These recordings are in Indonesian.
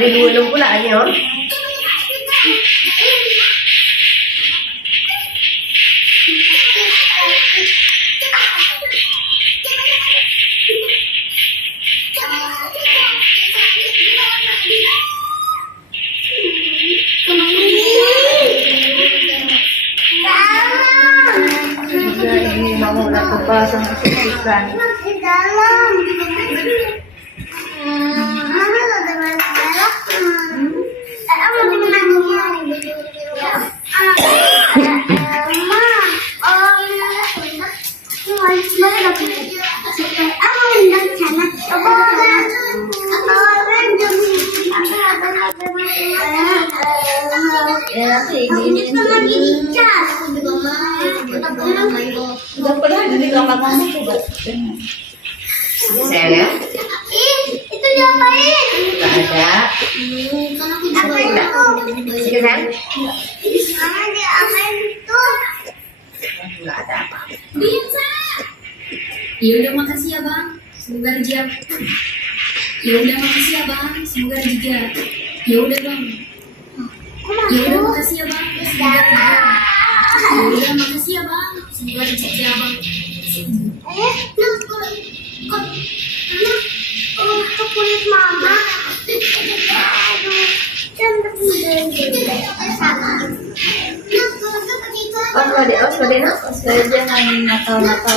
diminum pula lagi, oh. Ini mau lakukan sama ikan. Di dalam. Mana ada masalah? Mau dimana? Sayang ya? Itu diapain? Nggak ada. Apa itu? Sini sayang. Mana diapain itu? Nggak ada apa. Bisa. Ya udah makasih ya bang. Semoga dijawab. Ya udah makasih ya bang. Semoga dijawab. Ya udah bang. Ya udah makasih ya bang. Semoga dijawab. Ya udah makasih ya bang. Semoga dijawab bang. Untuk kulit mama. Cantik Jangan nakal-nakal.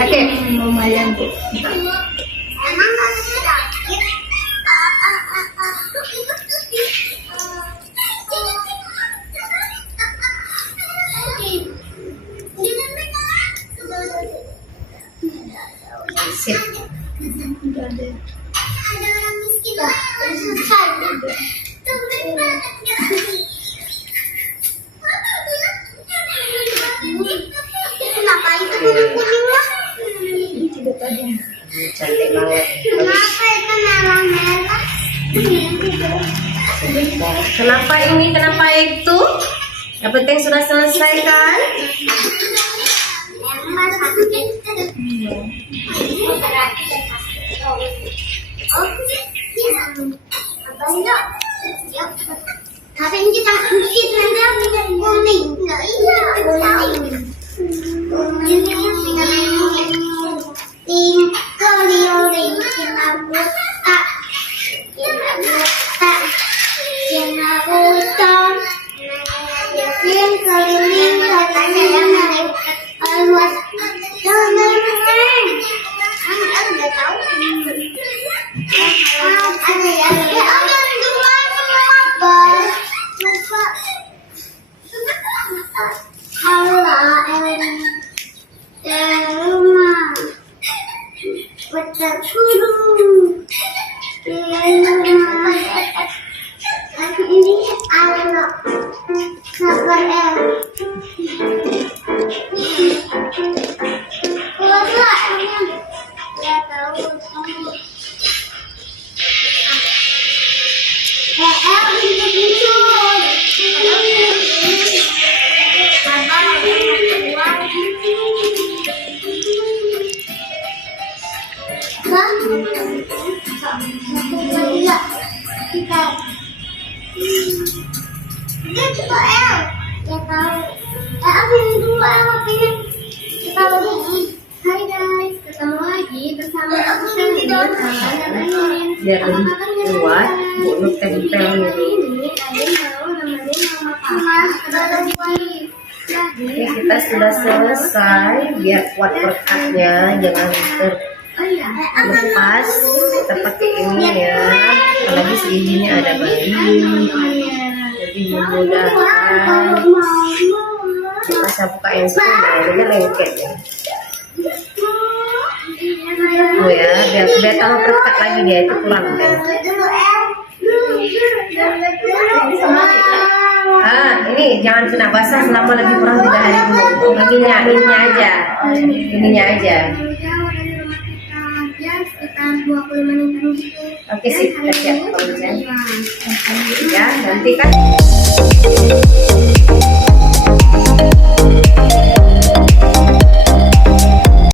Sakit. Lumayan bu. Emang kamu sakit? Sip. Ada orang miskin susah. Kenapa itu kuning lah? Cantik banget. Kenapa itu merah-merah? Kenapa ini? Kenapa itu? Yang penting sudah selesai kan? Emang sakit. Tapi ini kita kusik nanti kuning. Iya, kuning. Ini anak sabar Dia juga El. Ya tahu. Aku yang dulu aku pengen kita lagi. Hai guys, ketemu lagi bersama aku Sandra. Biar lebih kuat, bunuh tempel ini. Oke, kita sudah selesai. Biar kuat perkatnya, jangan terlepas. Kita pakai ini ya. Apalagi sininya ada bayi. Jadi memudahkan. Kita buka yang sudah, ini lengket ya. Oh ya, biar tambah perekat lagi dia itu kurang. Dulu El. Ini jangan kena basah selama lebih kurang 3 hari dulu. Ininya aja. Ininya aja. Ya, sekitar 20 menitan gitu. Oke sih, siap. Ya, nanti kan.